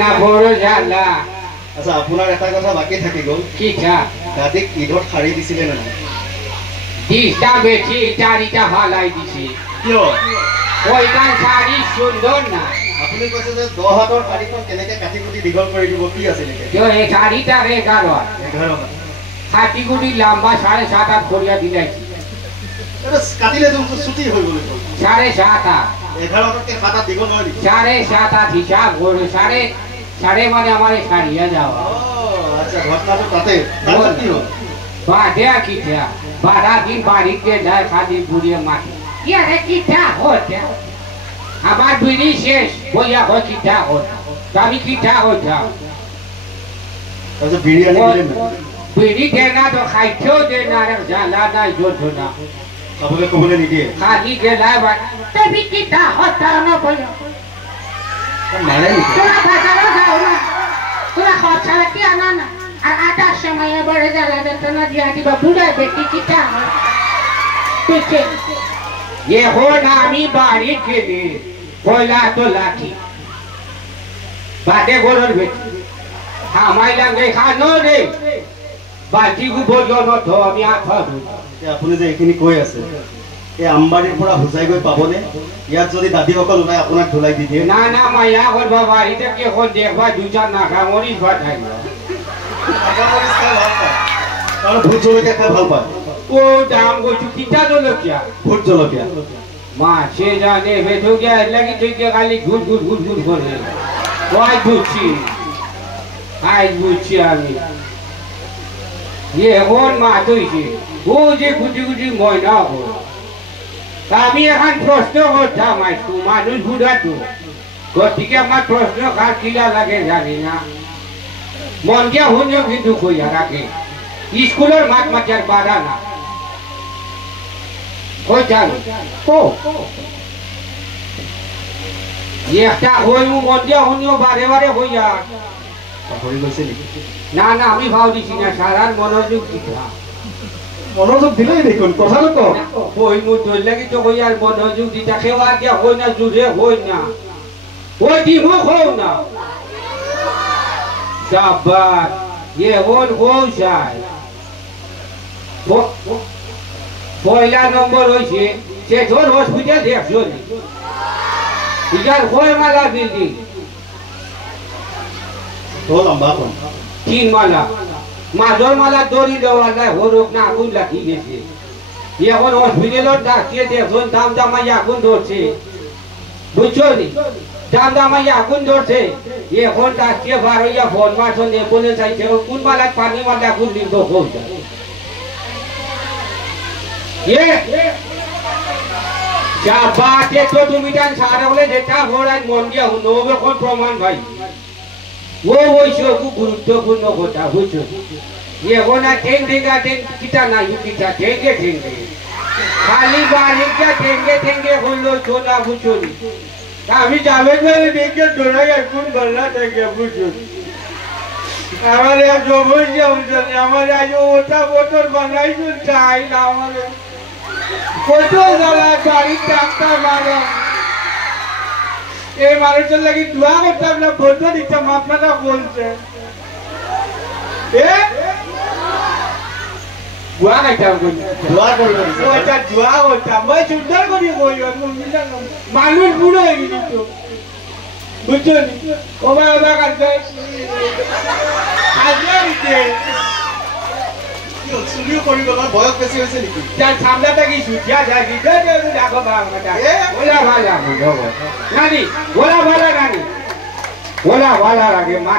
না বড় জালা আচ্ছা আপনার এটা কথা বাকি থাকি গল কি চা দাদিক ঈদত শাড়ী দিছিলে না দিশটা বেশি চারিটা ভালাই দিছি কিয় ওইখান শাড়ি সুন্দর না আপুনি কৈছে যে 10 হাতৰ শাড়ীখন কেনেকে কাটি কুটি দীঘল কৰি দিব কি আছে নেকি কিয় এই শাড়িটা 11 কাটি কুটি লম্বা 7.5 8 করিয়া দিলাইছি এটা কাটিলে তো ছুটি হৈ গল 7.5 11 হাতকে খাতা দীঘল নহয় 7.5 হিসাব করে সাড়ে মানে আমার সারিয়া যাওয়া আচ্ছা ঘটনাটা তাতে তারপর কি হলো বাড়ে কিটা বাড়া দিন বাড়িতে যায় খালি বুড়িয়ে মাটি ইয়ারে কিটা হচ্ছে আমার বিড়ি শেষ বইয়া হয় কিটা হচ্ছে আমি কিটা হচ্ছে আচ্ছা বিরিয়ানি দিলেন না বিড়ি দেনা তো খাইতেও দেনা রে জ্বালা নাই জোর না আপনাকে কবলে নিদিয়ে খালি গেলায় বা তুমি কিটা হচ্ছে না বইয়া মানে তোরা বাজারে যাও না তোরা খরচা কি আনা না আর আটার সময় বড় জ্বালা যন্ত্রণা দিয়া দিবা বুড়া বেটি কিটা পেছে এখন আমি বাড়ি গেলে কয়লা তো লাঠি বাদে গরুর বেটি আমায় লাগে খানো রে বাটি গু বজন তো আমি আঠা আপুনি যে এইখিনি কৈ আছে এই আমবাৰীৰ পৰা হুজাই গৈ পাবনে ইয়াত যদি দাদীসকল ওলাই আপোনাক ধুলাই দি দিয়ে না না মায়া করবা বাড়িতে কি এখন দেখবা দুজন নাগা মরিচ ভাটাই কাৰণ ভোট জলকীয়া খাই ভাল পায় ও দাম গছু কিটা জলকিয়া ভোট জলকীয়া মা সে জানে বেঠো গিয়া লাগি তুই খালি ঘুর ঘুর ঘুর ঘুর করে ওই বুঝছি আমি এখন মা তুইছি ও যে গুটি গুটি ময়না হল আমি এখন প্রশ্ন করতাম মানুষ বুঝা তো গতিকে আমার প্রশ্ন কার কিলা লাগে জানি না মন দিয়া শুনিও কিন্তু কইয়া রাখে স্কুলের মাঠ মাচার বাধা না কই জানো একটা হইমু মন দিয়া শুনিও বারে বারে হইয়া পাহৰি গৈছে নেকি না না আমি ভাও দিছি না সারার মনোযোগ দিতা মনোযোগ দিলেই দেখোন কথাটো কওক হই মু তোর লাগি তো কই আর মনোযোগ দিতা খেওয়া দিয়া হই না জুড়ে হই না ওই দিমু হও না জাবাত হল হও যায় পয়লা নম্বর হইছে সে ধর হসপিটাল দেখছো ইজার কয় মালা বিল্ডিং তো লম্বা কোন 3 মালা মাজর মালা দড়ি দেওয়া যায় হরক না আগুন লাগি গেছে এখন হসপিটালত ডাকিয়ে দেখুন দাম দামাই আগুন ধরছে বুঝছো নি দাম দামাই আগুন ধরছে এখন ডাকিয়ে বার হইয়া ফোন মারছেন বলে চাইছে কোন মালায় পানি মালা আগুন দিব হোক যা বাতে তো তুমি জান সারা বলে যেটা হরাই মন দিয়া হুনো কোন প্রমাণ ভাই ও ওইসব গুরুত্বপূর্ণ কথা বুঝছো এখন আর ঠেঙ্গে কিটা নাই কিটা ঠেঙ্গে খালি বাড়িটা ঠেঙ্গে হলো সোনা বুঝছো আমি যাবেন বলে দেখে দৌড়াই কোন গল্লা থেকে বুঝছো আমার এক সমস্যা বুঝছো আমার আজ ওটা বোতল বানাইছো চাই না আমার কত জ্বালা গাড়ির টাকা মারা এই মানুষের লাগি দোয়া করতাম না ভোট দিতাম আপনারা বলছে দোয়া খাইতাম দোয়া করবেন ওইটা দোয়া করতাম ওই সুন্দর করে বই মানুষ বুড়ো হয়ে গেছি তো বুঝছো ওবার ওবার কাছে আসলে চুলিও কৰিব না বয়স বেছি হৈছে নেকি যার সামলাটা কি সুজিয়া যায় কি দেখো বাবা ওলা ভালা নানি ওলা ভালা নানি ওলা ভালা লাগে মা